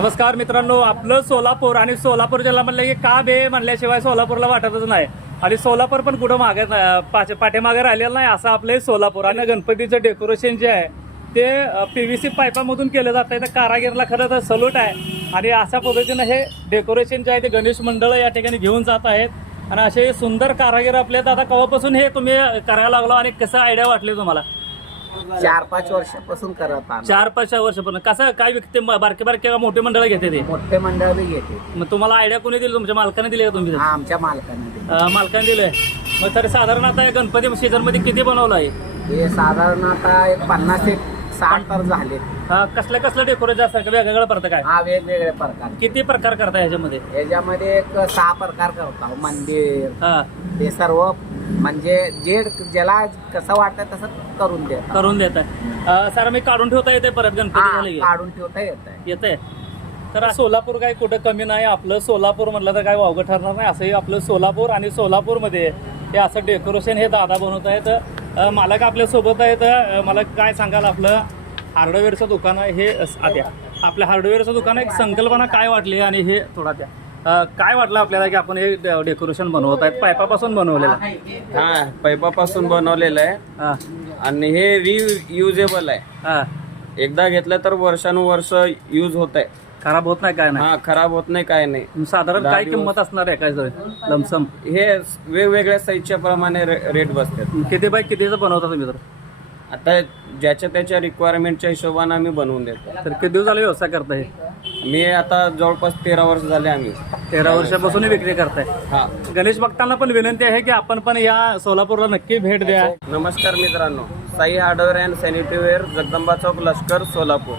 नमस्कार मित्रांनो, आपलं सोलापूर आणि सोलापूर जिल्हा म्हणलं की का बे म्हणल्याशिवाय सोलापूरला वाटतच नाही. आणि सोलापूर पण कुठं मागे पाठीमागे राहिलेलं नाही असं आपलं सोलापूर. आणि गणपतीचं डेकोरेशन जे आहे ते PVC पाईपामधून केलं जातं. तर कारागिरला खरं तर सल्यूट आहे. आणि अशा पद्धतीनं हे डेकोरेशन जे आहे ते गणेश मंडळ या ठिकाणी घेऊन जात आहेत. आणि असे सुंदर कारागीर आपले. आता केव्हापासून हे तुम्ही करायला लागलो आणि कसं आयडिया वाटली तुम्हाला? 4-5 वर्षापासून करत आहोत. 4-5 वर्षापर्यंत कसं काय विकते? बारके बारके मोठे मंडळ घेते ते? मोठे मंडळ बी घेते. मग तुम्हाला आयडिया कोणी दिली? तुमच्या मालकाने दिली का तुम्ही? हा, आमच्या मालकाने दिली. मालकाने दिलंय. मग तरी साधारण आता गणपती सीझन मध्ये किती बनवलं आहे? हे साधारण आता एक 50 ते 60 तर झाले. कसलं कसलं डेकोरेशन असतं? वेगवेगळं पडतं काय? हा, वेगवेगळे प्रकार. किती प्रकार करता ह्याच्यामध्ये? याच्यामध्ये एक 6 प्रकार करतो. मंदिर हा, हे सर्व म्हणजे जे ज्याला कसं वाटतं तसं करून देतात. करून देत आहे. सर मी काढून ठेवता येते परत गणपती झाले की? काढून ठेवता येत. येते. तर सोलापूर काय कुठं कमी नाही. आपलं सोलापूर म्हटलं तर काय वावगं ठरणार नाही. असंही आपलं सोलापूर. आणि सोलापूरमध्ये हे असं डेकोरेशन हे दादा बनवत आहेत. मालक आपल्या सोबत आहेत. मला काय सांगाल, आपलं हार्डवेअरचं दुकान आहे हे आद्या. आपल्या हार्डवेअरचं दुकान एक संकल्पना काय वाटली आणि हे थोडा त्या काय वाटलं आपल्याला की आपण हे डेकोरेशन बनवत आहेत? पाईपापासून बनवलेलं? हा, पाईपापासून बनवलेलं आहे. हा आणि हे रियुजेबल आहे. हा, एकदा घेतलं तर वर्षानुवर्ष यूज होत आहे. खराब होत नाही काय नाही? हा, खराब होत नाही, काय नाही. साधारण 10 काय दिवस. किंमत असणार आहे काय लमसम? हे वेगवेगळ्या साईजच्या प्रमाणे रेट बसतात. किती बाय कितीचं बनवता तुम्ही? तर आता ज्याच्या त्याच्या रिक्वायरमेंटच्या हिशोबाने आम्ही बनवून देतो. तर किती दिवस झाले व्यवसाय करताय? मी आता जवळपास 13 वर्ष झाले आम्ही. 13 वर्षापासून विक्री करताय. हा. गणेश भक्तांना पण विनंती आहे की आपण पण या सोलापूरला नक्की भेट द्या. नमस्कार मित्रांनो, Sai hardware and sanitaryware, Jagdamba चौक, लष्कर, सोलापूर.